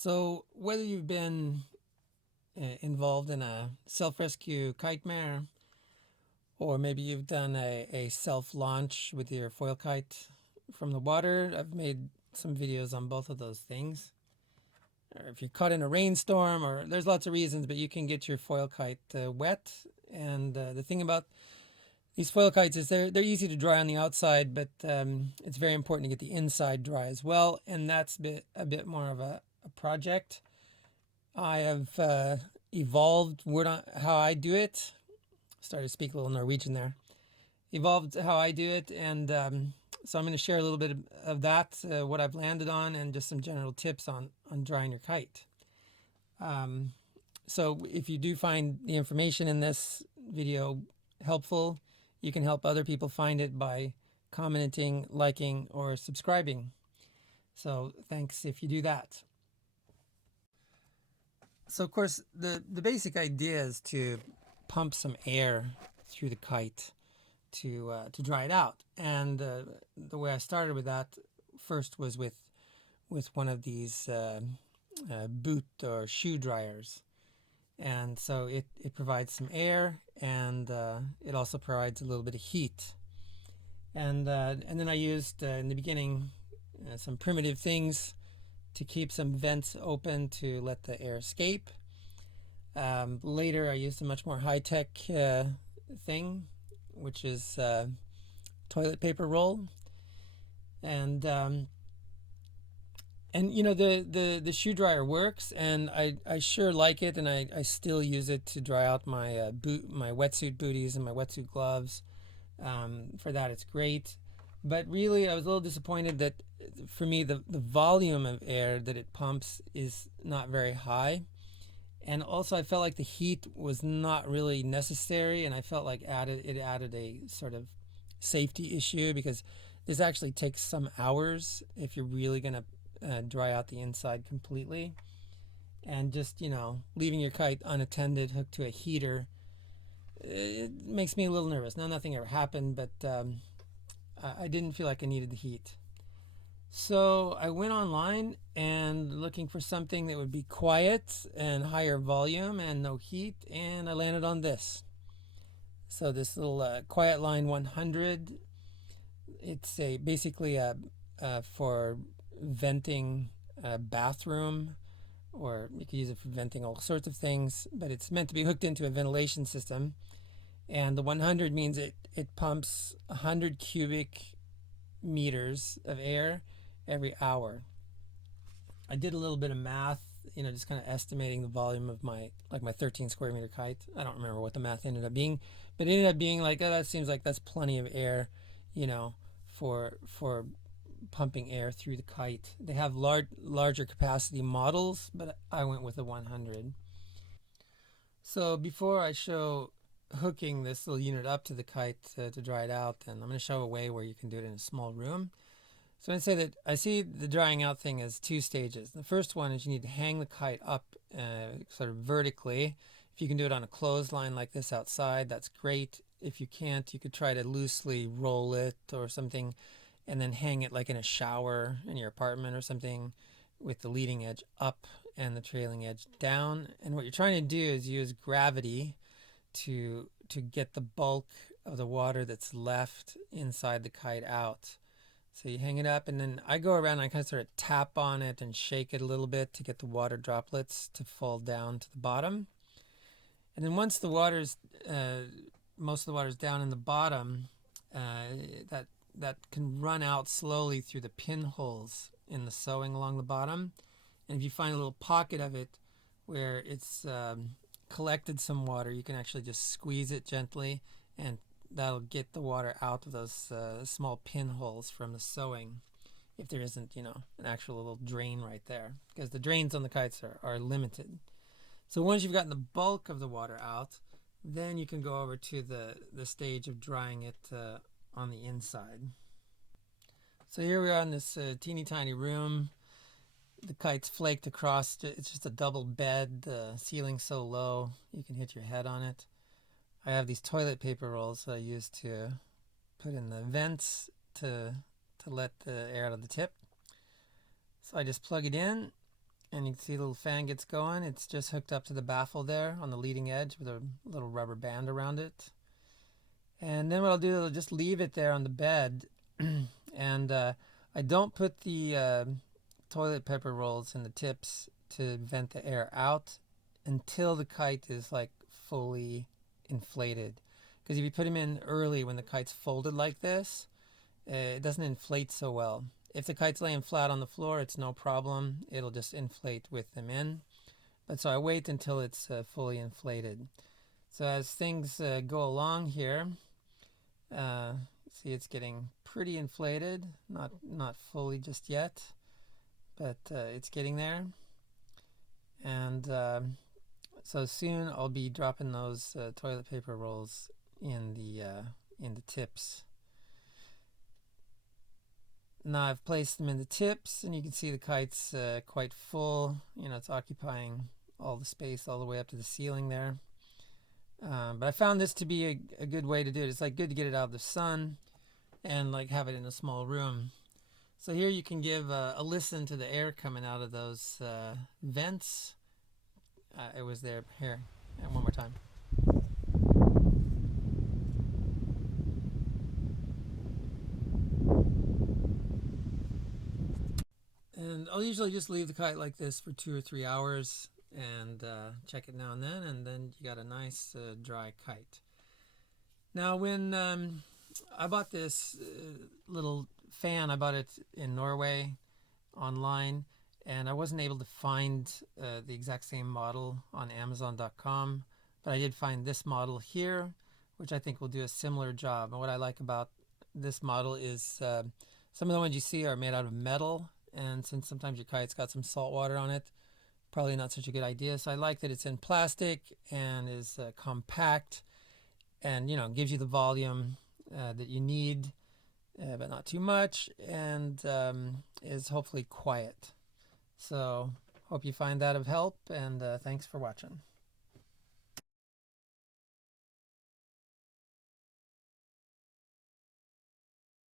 So whether you've been involved in a self-rescue kite mare, or maybe you've done a self-launch with your foil kite from the water, I've made some videos on both of those things. Or if you're caught in a rainstorm, or there's lots of reasons, but you can get your foil kite wet. And the thing about these foil kites is they're easy to dry on the outside, but it's very important to get the inside dry as well. And that's a bit more of a project. I have evolved word on how I do it. Started to speak a little Norwegian there. Evolved how I do it, and so I'm going to share a little bit of that, what I've landed on, and just some general tips on drying your kite. So if you do find the information in this video helpful, you can help other people find it by commenting, liking, or subscribing. So thanks if you do that. So of course the basic idea is to pump some air through the kite to dry it out. And the way I started with that first was with one of these boot or shoe dryers. And so it provides some air, and it also provides a little bit of heat. And then I used in the beginning some primitive things to keep some vents open to let the air escape. Later I used a much more high-tech thing, which is toilet paper roll. And you know, the shoe dryer works, and I sure like it, and I still use it to dry out my my wetsuit booties and my wetsuit gloves. For that it's great. But really I was a little disappointed that for me the volume of air that it pumps is not very high. And also I felt like the heat was not really necessary, and I felt like it added a sort of safety issue, because this actually takes some hours if you're really going to dry out the inside completely. And just, you know, leaving your kite unattended hooked to a heater, it makes me a little nervous. Now, nothing ever happened, but I didn't feel like I needed the heat. So I went online and looking for something that would be quiet and higher volume and no heat, and I landed on this. So this little Quiet Line 100, it's basically a for venting a bathroom, or you could use it for venting all sorts of things, but it's meant to be hooked into a ventilation system. And the 100 means it pumps 100 cubic meters of air every hour. I did a little bit of math, you know, just kind of estimating the volume of my 13 square meter kite. I don't remember what the math ended up being, but it ended up being like, oh, that seems like that's plenty of air, you know, for pumping air through the kite. They have larger capacity models, but I went with the 100. So before I show hooking this little unit up to the kite to dry it out, then I'm going to show a way where you can do it in a small room. So I'm going to say that I see the drying out thing as two stages. The first one is you need to hang the kite up sort of vertically. If you can do it on a clothesline like this outside, that's great. If you can't, you could try to loosely roll it or something, and then hang it like in a shower in your apartment or something, with the leading edge up and the trailing edge down. And what you're trying to do is use gravity to get the bulk of the water that's left inside the kite out. So you hang it up, and then I go around and I kind of sort of tap on it and shake it a little bit to get the water droplets to fall down to the bottom. And then once the water's most of the water's down in the bottom, that can run out slowly through the pinholes in the sewing along the bottom. And if you find a little pocket of it where it's collected some water, you can actually just squeeze it gently, and that'll get the water out of those small pinholes from the sewing, if there isn't, you know, an actual little drain right there, because the drains on the kites are limited. So once you've gotten the bulk of the water out, then you can go over to the stage of drying it on the inside. So here we are in this teeny tiny room. The kite's flaked across. It's just a double bed. The ceiling's so low you can hit your head on it. I have these toilet paper rolls that I use to put in the vents to let the air out of the tip. So I just plug it in, And you can see the little fan gets going. It's just hooked up to the baffle there on the leading edge with a little rubber band around it. And then what I'll do is I'll just leave it there on the bed. And I don't put the toilet paper rolls in the tips to vent the air out until the kite is like fully inflated. Because if you put them in early when the kite's folded like this, it doesn't inflate so well. If the kite's laying flat on the floor, it's no problem. It'll just inflate with them in. But so I wait until it's fully inflated. So as things go along here, see it's getting pretty inflated. Not fully just yet, but it's getting there. And so soon I'll be dropping those toilet paper rolls in the tips. Now I've placed them in the tips, and you can see the kite's quite full. You know, it's occupying all the space all the way up to the ceiling there. But I found this to be a good way to do it. It's like good to get it out of the sun and like have it in a small room. So here you can give a listen to the air coming out of those vents. It was there. Here, and one more time. And I'll usually just leave the kite like this for 2 or 3 hours and check it now and then you got a nice dry kite. Now when I bought this little fan, I bought it in Norway online, and I wasn't able to find the exact same model on Amazon.com, but I did find this model here, which I think will do a similar job. And what I like about this model is some of the ones you see are made out of metal, and since sometimes your kite's got some salt water on it, probably not such a good idea. So I like that it's in plastic and is compact, and gives you the volume that you need, but not too much, and is hopefully quiet. So hope you find that of help, and thanks for watching.